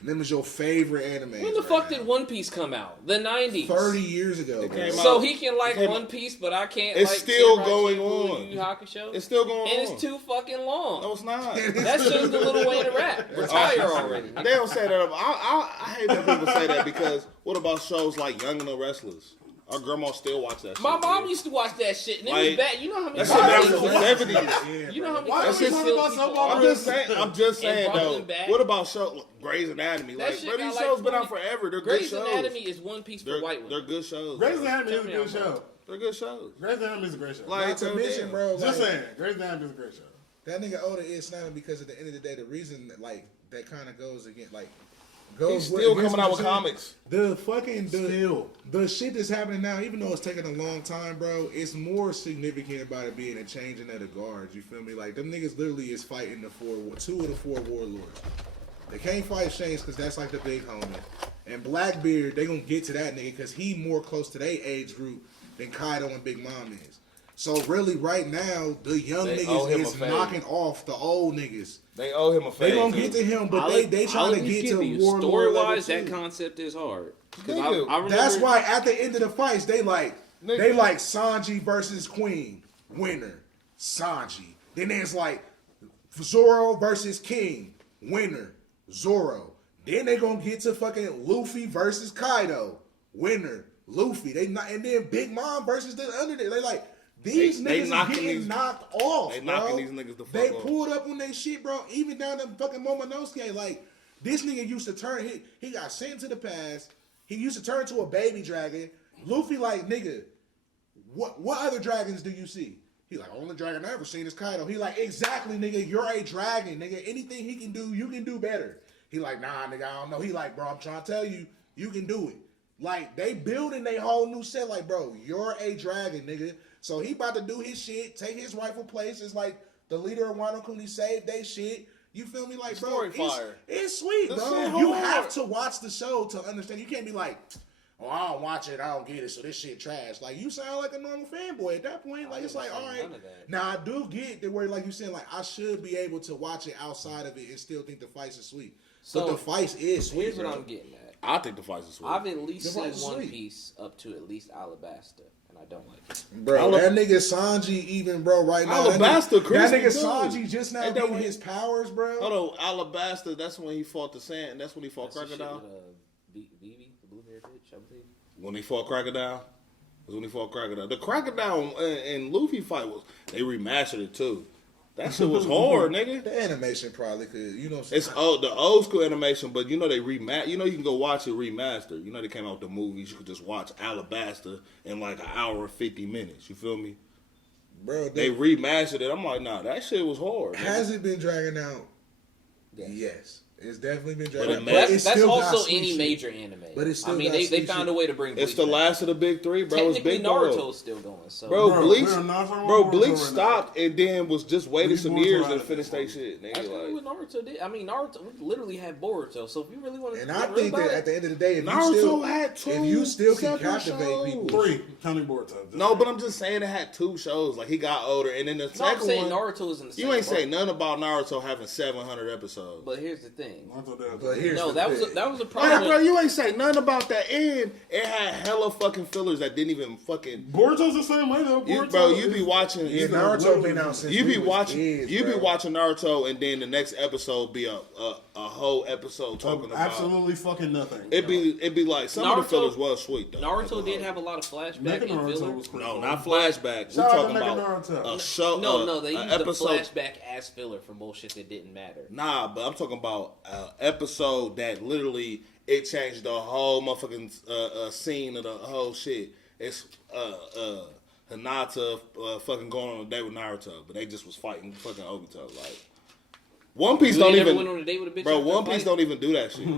And them is your favorite anime. When the fuck did One Piece come out? The 90s. 30 years ago. It bro. came So out- he can like it came One out- Piece, but I can't It's like still Samurai going Champloo, on. Yu Yu Hakusho? It's still going And on. it's too fucking long. No, it's not. That's just the little way to rap. Retire already. They don't say that. I hate when people say that because what about shows like Young and the Restless? Our grandma still watch that shit. My mom man. used to watch that shit, and it Like, was bad. You know how many That shit back times in the they- 70s. You know how many Why times do we they talk killed about people soap off? operas? I'm just saying brought though. them back. What about show Grey's Anatomy? That Like, shit bro, got these like shows been 20 out forever. They're Grey's good shows. Anatomy is One Piece for white They're women. good shows. Grey's bro. Anatomy is a Tell me good I'm show. wrong. They're good shows. Grey's Anatomy is a great show. Like, Not to mention, bro, Just like, saying, Grey's Anatomy is a great show. that nigga Oda is snapping because at the end of the day, the reason that, like, that kind of goes against, like, He's goes still against coming out what with you're saying. comics. The fucking the shit that's happening now, even though it's taking a long time, bro, it's more significant about it being a changing of the guards. You feel me? Like them niggas literally is fighting two of the four warlords. They can't fight Shanks because that's like the big homie. And Blackbeard, they gonna get to that nigga because he more close to their age group than Kaido and Big Mom is. So really, right now, the young They owe him niggas a is fade. knocking off the old niggas. They owe him a They fade. gonna get to him, but they I'll trying to at least get give to you. Warlord Story level wise, that 2. concept is hard. 'Cause Nigga, I remember, That's why at the end of the fights, they like Nigga. Sanji versus Queen, winner, Sanji. Then there's like Zoro versus King, winner, Zoro. Then they gonna get to fucking Luffy versus Kaido, winner, Luffy. And then Big Mom versus the Undertaker. They like these They niggas is knocking getting these- knocked off. they bro. knocking these niggas the fuck They off. pulled up on they shit, bro. Even down to fucking Momonosuke. Like this nigga used to turn. He got sent to the past. He used to turn to a baby dragon. Luffy like nigga. What other dragons do you see? He like, only dragon I ever seen is Kaido. He like, exactly, nigga, you're a dragon, nigga. Anything he can do, you can do better. He like, nah, nigga, I don't know. He like, bro, I'm trying to tell you, you can do it. Like, they building their whole new set. Like, bro, you're a dragon, nigga. So he about to do his shit, take his rightful place. It's like the leader of Wano Kuni saved they shit. You feel me? Like, bro, Story fire. it's sweet, This bro. shit You hard. have to watch the show to understand. You can't be like, oh, I don't watch it, I don't get it, so this shit trash. Like, you sound like a normal fanboy at that point. Like, it's like, all right. none of that. Now, I do get the where, like you said, like, I should be able to watch it outside of it and still think the fights are sweet. So, but the fights is sweet, here's what bro. I'm getting at. I think the fights are sweet. I've at least The seen fight's One sweet. Piece up to at least Alabasta, and I don't like it. Bro, that nigga Sanji even, bro, right now. Alabasta that crispy, nigga too. Sanji just now Ain't that getting when- his powers, bro. Hold on, Alabasta, that's when he fought the sand. That's when he fought That's the shit Crocodile? with, Vivi, the blue-haired bitch, I believe. When he fought Crocodile? Was when he fought Crocodile. The Crocodile and Luffy fight they remastered it too. That shit was hard, nigga. The animation probably could, you know what I'm It's saying? the old school animation, but you know they you know you can go watch it remastered. You know they came out with the movies. You could just watch Alabasta in like an hour and 50 minutes. You feel me? Bro, They remastered it. I'm like, nah, that shit was hard. nigga. has it been dragging out? Yes. Yes. It's definitely been But dragging it out. may- That's still got also sweet any shit. major anime. But it's still I mean, got they sweet found shit. a way to bring It's Bleach the back. last of the big three, bro. It's Technically, big Naruto. Naruto's still going. So, Bro, Bro, Bleach, we are not talking bro, about Bleach Naruto right stopped and then was just waiting Bleach some Boruto years out to of finish this their one. shit. that's Nigga, really like, what Naruto did. I mean, Naruto, we literally had Boruto. So if you really want to, And I think that at the end of the day, if Naruto you still, had two if you still can separate captivate shows. people, 3, counting Boruto. no, but I'm just saying it had two shows. Like he got older, and then the no, I'm second saying one, Naruto is in the same. you ain't boat. say nothing about Naruto having 700 episodes. But here's the thing. But here's No, the that was thing. a Right, problem. bro, you ain't say nothing about that. And it had hella fucking fillers that didn't even fucking. Boruto's the same way though. You, Boruto bro, you be is- watching. Yeah, You, Naruto been out since you we be was watching. kids, You be bro. watching Naruto, and then the next episode be a whole episode talking about. absolutely fucking nothing. It'd be like some of the Naruto- fillers was sweet though. Naruto did have a lot of flashback Mecha and Naruto filler. was pretty No, cool. not flashback. We're Shout out to talking Mecha about Naruto. a show. No, they an used the episode. flashback as filler for bullshit that didn't matter. Nah, but I'm talking about an episode that literally it changed the whole motherfucking scene of the whole shit. It's Hinata fucking going on a date with Naruto, but they just was fighting fucking Obito. Like One Piece You don't ain't never even, went on a date with a bitch bro. after a One Piece fight? don't even do that shit.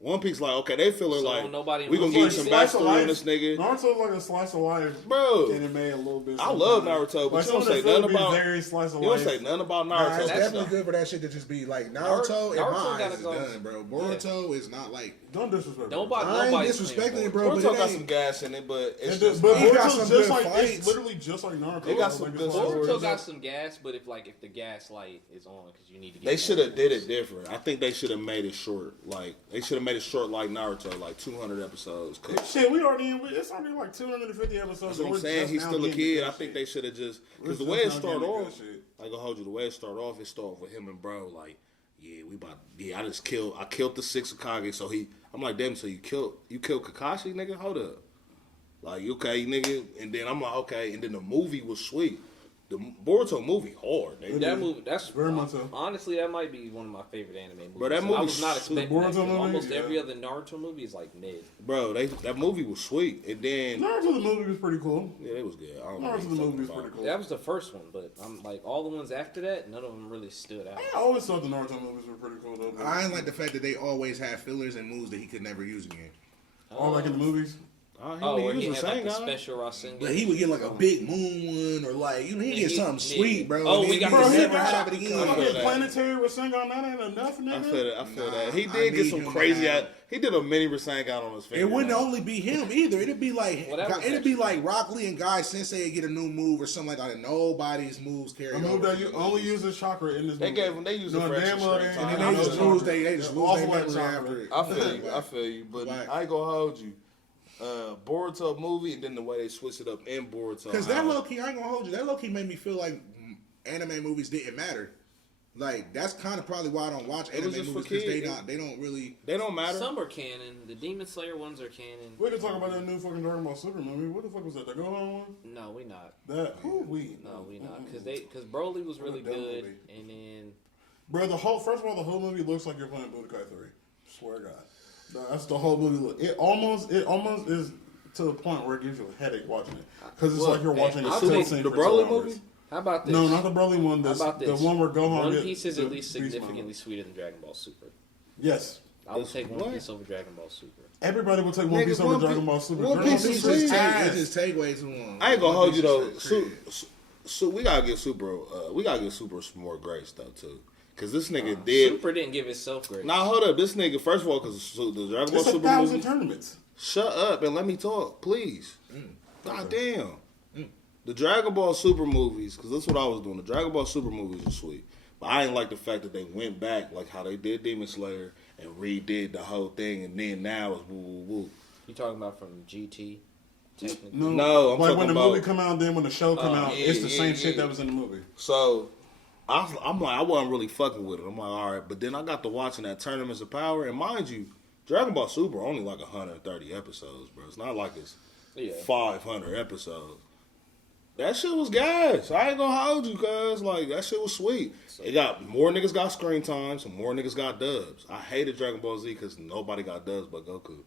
One Piece like okay, they feel it So like nobody we gonna knows give you what some he Slice of backstory life. on this nigga. Naruto's like a slice of life. Bro, Anime a little bit. I love sometimes. Naruto, but Like, you some don't of say the filler nothing be about. very slice of You don't life. say nothing about Nah, Naruto. it's That's definitely good for that shit to just be like Naruto. In Naruto my eyes gotta is go. done, bro. Boruto is not like. Don't disrespect. Nobody, I ain't nobody's disrespecting playing it, bro. Naruto But it got ain't- some gas in it, but it's But just He got Boruto's some just good like fights. it's literally just like Naruto. It got Like, some it's good like- stories. Boruto got some gas, but if the gas light is on because you need to get. They should have more did it views. different. I think they should have made it short. Like they should have made it short like Naruto, like 200 episodes. 'Cause Shit, we already in. It's already like 250 episodes. that's what and I'm we're saying. just He's now still a getting to kid. that I think shit. they should have just We're because the just way it now started getting to off, that shit. like I hold you, the way it started off, it started with him and bro. Like, I killed the six Hokage. So I'm like, damn. So you killed Kakashi, nigga? Hold up. Like, okay, nigga. And then I'm like, okay. And then the movie was sweet. The Boruto movie hard, nigga. That movie, that's Very much so. Honestly, that might be one of my favorite anime movies. Bro, that I movie- was not the expecting that. Boruto 'Cause movie? Almost Yeah. every other Naruto movie is like mid. Bro, that movie was sweet. And then Naruto the movie was pretty cool. yeah, it was good. I don't know Naruto what the you're movie talking was about. pretty cool. That was the first one, but I'm like all the ones after that, none of them really stood out. I always thought the Naruto movies were pretty cool though. I ain't like the fact that they always had fillers and moves that he could never use again. All like in the movies. I Oh, where he using had like the Rasengan. special Rasengan. But he would get like a big moon one, or like he get something sweet, bro. Oh, And we then got he the never super have it I again. don't feel get that. planetary Rasengan. That ain't enough, nigga. I feel that. He I did get need some him to crazy. have- He did a mini Rasengan on his finger. It wouldn't only be him either. It'd be like Well, that was it'd be actually- like Rock Lee and Guy Sensei get a new move or something like that. And nobody's moves carry A move over. that you only uses chakra in this They movie. gave him. They used it No, for damn extra well screen they- And time. then they just Yeah. lose they just lose Also their like memory chakra. after it. I feel you, but Like- I ain't gonna hold you. Boruto movie, and then the way they switched it up in Boruto. Because that low key, I ain't gonna hold you. That low key made me feel like anime movies didn't matter. Like that's kind of probably why I don't watch was anime just for movies because kids. they don't really. they don't matter. Some are canon. The Demon Slayer ones are canon. We can talk about that new fucking Dragon Ball Super movie. What the fuck was that? The Gohan one? No, we not. That we No, because Broly was really What a dumb good, movie. and then Bro, first of all, the whole movie looks like you're playing Budokai 3. Swear to God. That's the whole movie look. It almost is to the point where it gives you a headache watching it. Because it's What? like you're watching a I'll super take scene the for Broly 2 hours. movie? how about this? No, not the Broly one. How This, about this? The one where Gohan One gets Piece is the at least beast significantly mode. sweeter than Dragon Ball Super. Yes. I would It's take One what? Piece over Dragon Ball Super. Everybody would take One Piece over Dragon Ball Super. One Dragon Ball Piece is Super sweet. is It ass. just take way too long. I ain't gonna hold you though. Super. So we gotta give Super. We gotta give Super some more grace though too, because this nigga did. Super didn't give itself grace. Now hold up, this nigga. First of all, because the Dragon Ball It's Super 1,000 movie. tournaments. Shut up and let me talk, please. God damn. The Dragon Ball Super movies, because that's what I was doing. The Dragon Ball Super movies are sweet. But I didn't like the fact that they went back, like how they did Demon Slayer, and redid the whole thing, and then now it's woo woo woo. You talking about from GT? Technically. No, I'm like talking when the about- movie come out, then when the show come out, yeah, it's the yeah, same yeah. shit that was in the movie. So I'm like, I wasn't really fucking with it. I'm like, all right. But then I got to watching that Tournaments of Power, and mind you, Dragon Ball Super only like 130 episodes, bro. It's not like it's Yeah. 500 episodes. That shit was gas. I ain't gonna hold you, cuz. Like, that shit was sweet. It got more niggas got screen time, some more niggas got dubs. I hated Dragon Ball Z because nobody got dubs but Goku.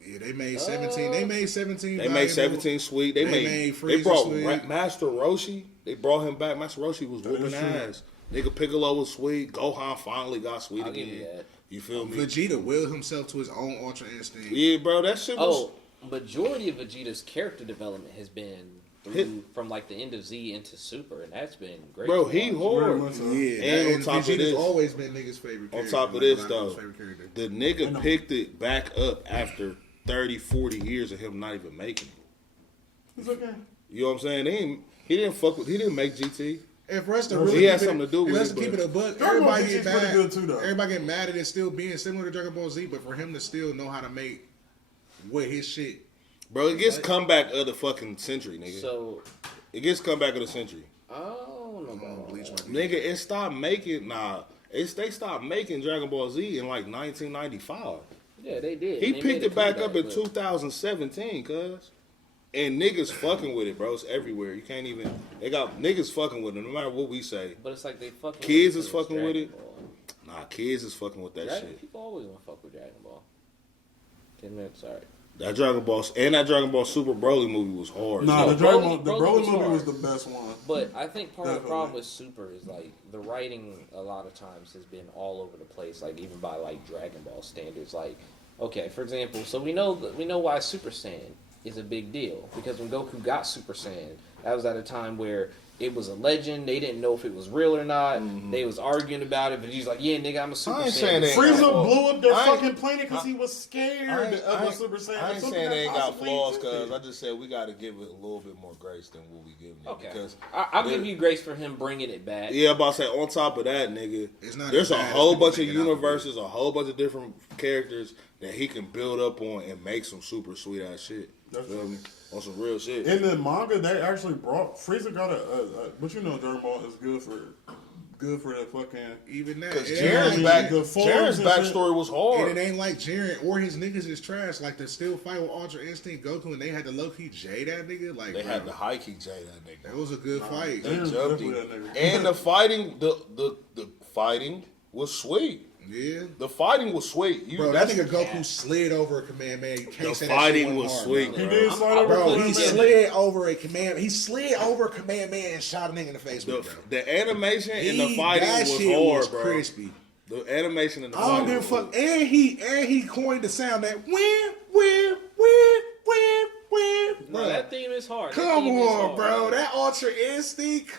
Yeah, they made 17. They made 17. They made 17 sweet. They made they Frieza brought sweet. Master Roshi. They brought him back. Master Roshi was whooping is true. ass. Nigga Piccolo was sweet. Gohan finally got sweet I'll give again. you that. You feel me? Vegeta willed himself to his own Ultra Instinct. Yeah, bro, that shit was. Oh, majority of Vegeta's character development has been through from like the end of Z into Super, and that's been great. Bro, to he watch. Very hard. much so. Yeah, And on and top of Vegeta's this- always been niggas' favorite character. On top of like, this, a lot though, his favorite character. the nigga picked it back up after 30, 40 years of him not even making it. It's okay. You know what I'm saying? He didn't make GT. And for us to He really had keep something to do with and us it, to keep but- it a buck, Dragon Ball everybody Z get is pretty mad. good too, though. Everybody get mad at it still being similar to Dragon Ball Z, but for him to still know how to make what his shit. Bro, it gets comeback of the fucking century, nigga. So It gets comeback of the century. I don't know about all Bleach that. might be- Nigga, it stopped making they stopped making Dragon Ball Z in like 1995. Yeah, they did. He They picked made a it back up comeback, in but 2017, cuz. And niggas fucking with it, bro. It's everywhere. You can't even. They got niggas fucking with it, no matter what we say. But it's like they fucking Kids with is it 'cause fucking with Dragon it. Ball. Nah, kids is fucking with that shit. People always want to fuck with Dragon Ball. 10 minutes, sorry. That Dragon Ball and that Dragon Ball Super Broly movie was hard. Nah, No, the Dragon Broly- Ball, the Broly Broly was movie hard. was the best one. But I think part of the Definitely. problem with Super is like the writing a lot of times has been all over the place, like even by like Dragon Ball standards. Like, okay, for example, so we know why Super Saiyan is a big deal because when Goku got Super Saiyan, that was at a time where it was a legend. They didn't know if it was real or not. They was arguing about it, but he's like, "Yeah, nigga, I'm a Super I ain't Saiyan." saying they- Frieza Well, blew up their I ain't- fucking planet because he was scared of a Super Saiyan. I ain't Something saying that they ain't got possibly flaws, existed. cuz I just said we got to give it a little bit more grace than what we give it. Okay, Because I'll give you grace for him bringing it back. yeah, I'm about to say on top of that, nigga, It's not there's as a bad as whole people bunch of make it out to be. universes, a whole bunch of different characters that he can build up on and make some super sweet ass shit. That's Feel true. me? On some real shit. In the manga, they actually brought Frieza got but you know Dragon Ball is good for that fucking. Even that. Because It ain't Jiren's like- Jiren's backstory was And hard. it ain't like Jiren or his niggas is trash. Like to still fight with Ultra Instinct Goku, and they had to low key J that nigga. Like They bro, had the high kick J that nigga. that was a good fight. They They Jiren's jumped definitely him. that nigga. And the fighting, the fighting was sweet. Yeah, The fighting was sweet. bro, that nigga Goku slid over a command man. You can't The say that shit fighting wasn't was hard, sweet, bro. He did slide over Bro, Command he Man. slid over a command. He slid over a command man and shot a nigga in the face. The, with it, bro. the animation and the He- fighting that was shit hard, was bro. crispy. The animation and the I fighting don't give a was fuck. And he coined the sound that win, win, win, win, No, that theme is hard. Come on, bro. That Ultra Instinct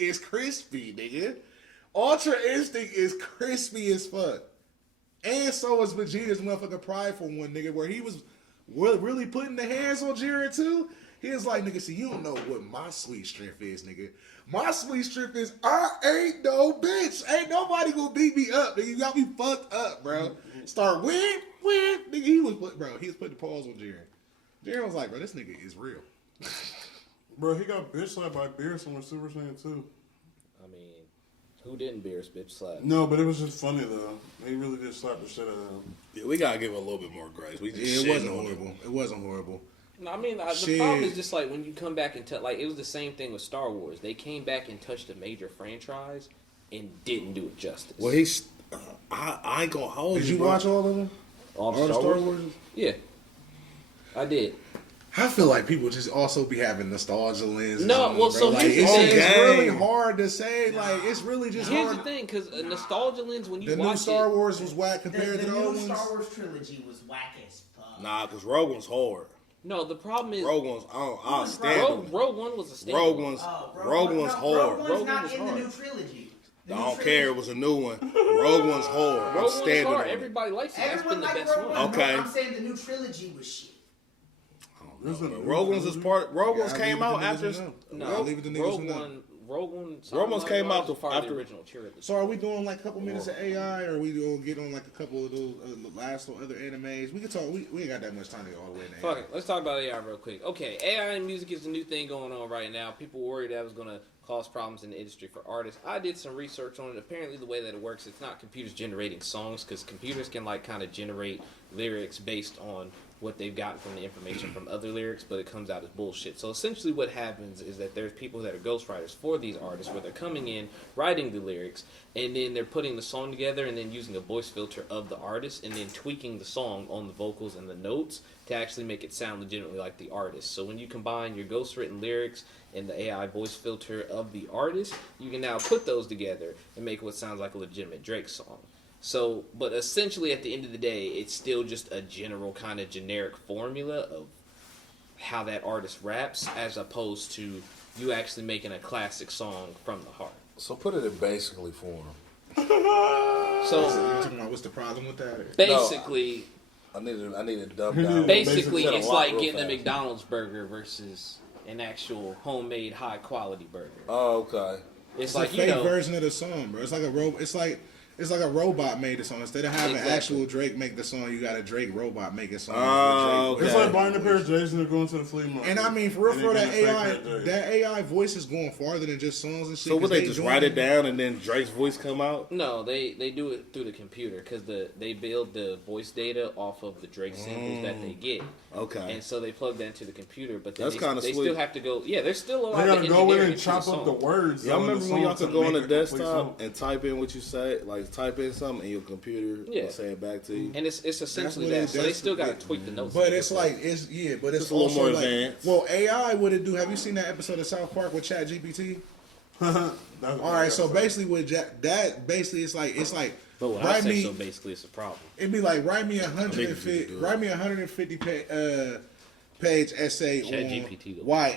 is crispy, nigga. Ultra Instinct is crispy as fuck. And so is Vegeta's motherfucking prideful one, nigga, where he was really putting the hands on Jiren too. He was like, nigga, see, you don't know what my sweet strength is, nigga. My sweet strength is I ain't no bitch. Ain't nobody gonna beat me up, nigga. You got me fucked up, bro. Start win. Nigga, he was putting the paws on Jiren. Jiren was like, bro, this nigga is real. Bro, he got bitch slapped by Beerus with Super Saiyan 2. I mean, who didn't Beerus bitch slap? No, but it was just funny though. He really did slap the shit out of him. Yeah, we gotta give him a little bit more grace. It wasn't horrible. It wasn't horrible. No, I mean, the problem is just like when you come back and like it was the same thing with Star Wars. They came back and touched a major franchise and didn't do it justice. Well, I ain't gonna hold you. Did you bro. watch all of them? All the Star Wars? Yeah, I did. I feel like people just also be having nostalgia lenses. No, well, so like, here's the it's thing. really hard to say. Like, it's really just Here's hard. the thing, because a nostalgia lens, when you The watch new Star it, Wars was whack compared The to the old new ones. Star Wars trilogy was whack as fuck. Nah, because Rogue One's hard. no, the problem is Rogue One's, I'll stand with Rogue One was a standalone. Rogue One's, Rogue One's hard. Rogue One's Rogue not One was in hard. the new trilogy. The I new don't trilogy- care. It was a new one. Rogue One's hard. I'm Rogue One was standing hard. on it. Everybody likes it. That's been Everyone the liked best Rogue one. One. Okay. No, I'm saying the new trilogy was shit. Rogue One's is part. Rogue One's Gotta came leave it out to niggas after. who know. No, Gotta leave it to niggas Rogue who know. One. Rogue One came out was part of the after- original trilogy. So are we doing like a couple minutes of AI, or are we gonna get on like a couple of those last other animes? We can talk. We ain't got that much time to go all the way in. Fuck it. Let's talk about AI real quick. Okay, AI in music is the new thing going on right now. People worried that was going to cause problems in the industry for artists. I did some research on it. Apparently, the way that it works, it's not computers generating songs, because computers can like kind of generate lyrics based on what they've gotten from the information from other lyrics, but it comes out as bullshit. So essentially what happens is that there's people that are ghostwriters for these artists, where they're coming in, writing the lyrics, and then they're putting the song together and then using a voice filter of the artist and then tweaking the song on the vocals and the notes to actually make it sound legitimately like the artist. So when you combine your ghostwritten lyrics and the AI voice filter of the artist, you can now put those together and make what sounds like a legitimate Drake song. So, but essentially at the end of the day, it's still just a general kind of generic formula of how that artist raps, as opposed to you actually making a classic song from the heart. So put it in basically form. So So talking about what's the problem with that? basically, I need to dumb down. basically Said a it's lot like real getting a fast. McDonald's burger versus an actual homemade high quality burger. Oh, okay. It's It's like, a you fake know, version of the song, bro. It's like it's like a robot made the song. Instead of having Exactly. actual Drake make the song, you got a Drake robot make a song. Oh, with Drake. It's okay. like buying a pair of J's and going to the flea market. And I mean, for real, And for then that getting a AI, fake J's. that AI voice is going farther than just songs and shit. So would 'cause they just doing- write it down and then Drake's voice come out? no, they do it through the computer, because they build the voice data off of the Drake samples that they get. Okay. And so they plug that into the computer, but then That's kinda they sweet. still have to go. Yeah, there's still a lot They of gotta go in engineering and chop into up the words. Y'all on the remember when y'all song could to go on the make a complete desktop song. and type in what you say, like type in something and your computer Yeah. will say it back to you? And it's essentially what it- that. So they that's- still got to tweak the notes. But it's like it's but it's Just a little also more like advanced. well, AI would it do? Have you seen that episode of South Park with ChatGPT? All right, so basically with that basically it's like But when I write say me so, basically it's a problem. it'd be like write me think it's easy to do it. 150 page essay ChatGPT on why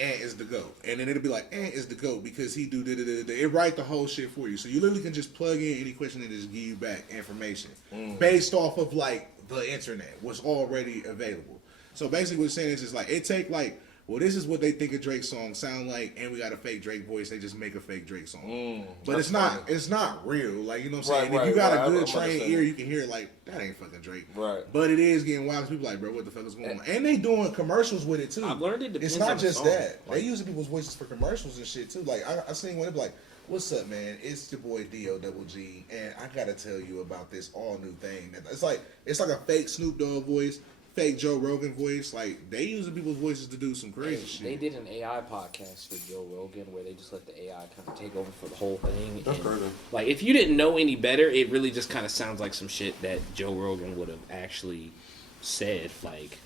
Ant is the GOAT. And then it'll be like Ant is the GOAT because he do da-da-da-da. It write the whole shit for you. So you literally can just plug in any question and just give you back information based off of like the internet, what's already available. So basically what it's saying is just like it take like, well, this is what they think a Drake song sound like, and we got a fake Drake voice. They just make a fake Drake song, but it's not. It's not real. Like you know what I'm saying. Right, If you got right. a good I'm trained understanding. ear, you can hear it like that ain't fucking Drake. Right. But it is getting wild. People like, bro, what the fuck is going on? And they doing commercials with it too. I've learned it depends It's not on the just song. that. Like- They using people's voices for commercials and shit too. Like I seen one. They be like, "What's up, man? It's your boy D.O.G. and I gotta tell you about this all new thing." It's like a fake Snoop Dogg voice, fake Joe Rogan voice. Like they using people's voices to do some crazy shit. They did an AI podcast with Joe Rogan where they just let the AI kind of take over for the whole thing. That's And, crazy. like, if you didn't know any better, it really just kind of sounds like some shit that Joe Rogan would have actually said. Like,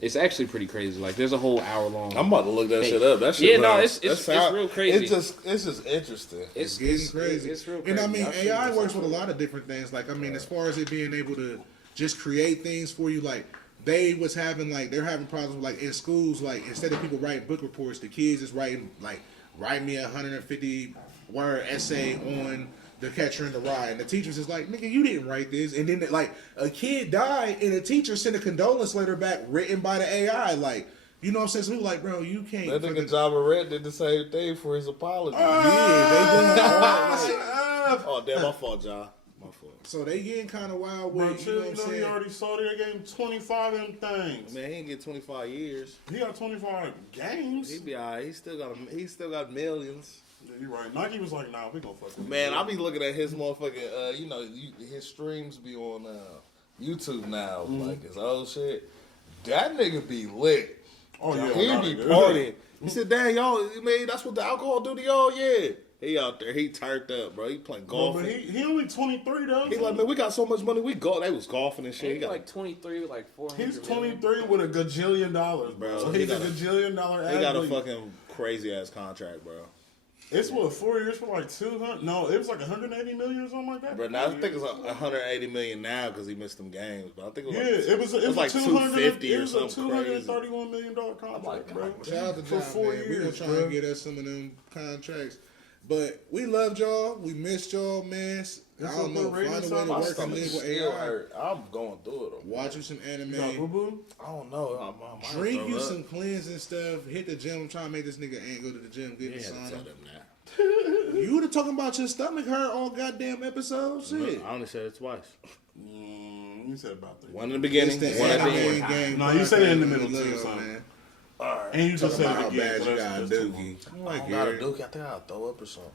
it's actually pretty crazy. Like, there's a whole hour long. I'm about to look that Hey. shit up. That shit Yeah, no, sounds- it's that sound- real crazy. It's just interesting. It's getting crazy. It's real And I crazy. mean, I've seen AI this works with a before. lot of different things. Like, I mean, as far as it being able to just create things for you, like, they was having like they're having problems with, like in schools, like instead of people writing book reports, the kids is writing like write me a 150 word essay on The Catcher in the Rye, and the teachers is like, nigga, you didn't write this, and then like a kid died, and the teacher sent a condolence letter back written by the AI, like. You know what I'm saying? So we were like, bro, you can't. That nigga Jabba Red did the same thing for his apology. Yeah, they doing all like, Oh, damn, my fault, Ja. My fault. so they getting kind of wild Bro, with, chill, you know what I'm he saying? already saw they gave him 25 of them things. Man, he didn't get 25 years. He got 25 games. He be alright. He still got millions. Yeah, you right. Nike was like, nah, we gonna fuck with Man, you. I be looking at his motherfucking, his streams be on YouTube now, like his old shit. That nigga be lit. Oh, yeah. He be partying. He said, "Damn, y'all, man, that's what the alcohol do to y'all." Yeah, he out there, he turned up, bro. He playing golf. Bro, but he only 23 though. He like, man, we got so much money. We go. They was golfing and shit. He He got like 23 with like 400. He's 23 with a gajillion dollars, bro. Bro, So he he's a got a- gajillion dollar He got a athlete. fucking crazy ass contract, bro. It's what, 4 years for like 200? No, it was like 180 million or something like that. But now I think it's 180 million now because he missed them games. But I think it was Yeah, like, it was it was like 250 or something crazy. $231 million contract, like, bro. Shout out to For John, 4 man. We gonna years, try bro. and get us some of them contracts. But we loved y'all. We missed y'all, man. I don't know. what Find a ratings way are. to My work and stomach live with still AI. hurt. I'm going through it. Watch you some You got anime. boo-boo? I don't know. I might Drink throw you up. some cleansing stuff. Hit the gym. I'm trying to make this nigga ain't go to the gym. Get You the ain't had to tell sauna. them that. You would have talking about your stomach hurt all goddamn episode. Shit. I only said it twice. You said about 3. One in the beginning, It's the one at the anime end. game. No, you said it in the podcast middle we too, love, son. man. And you just Talking said about it how again. bad so you that's got just too dookie. long. I I like don't got a it. dookie. I think I'll throw up or something.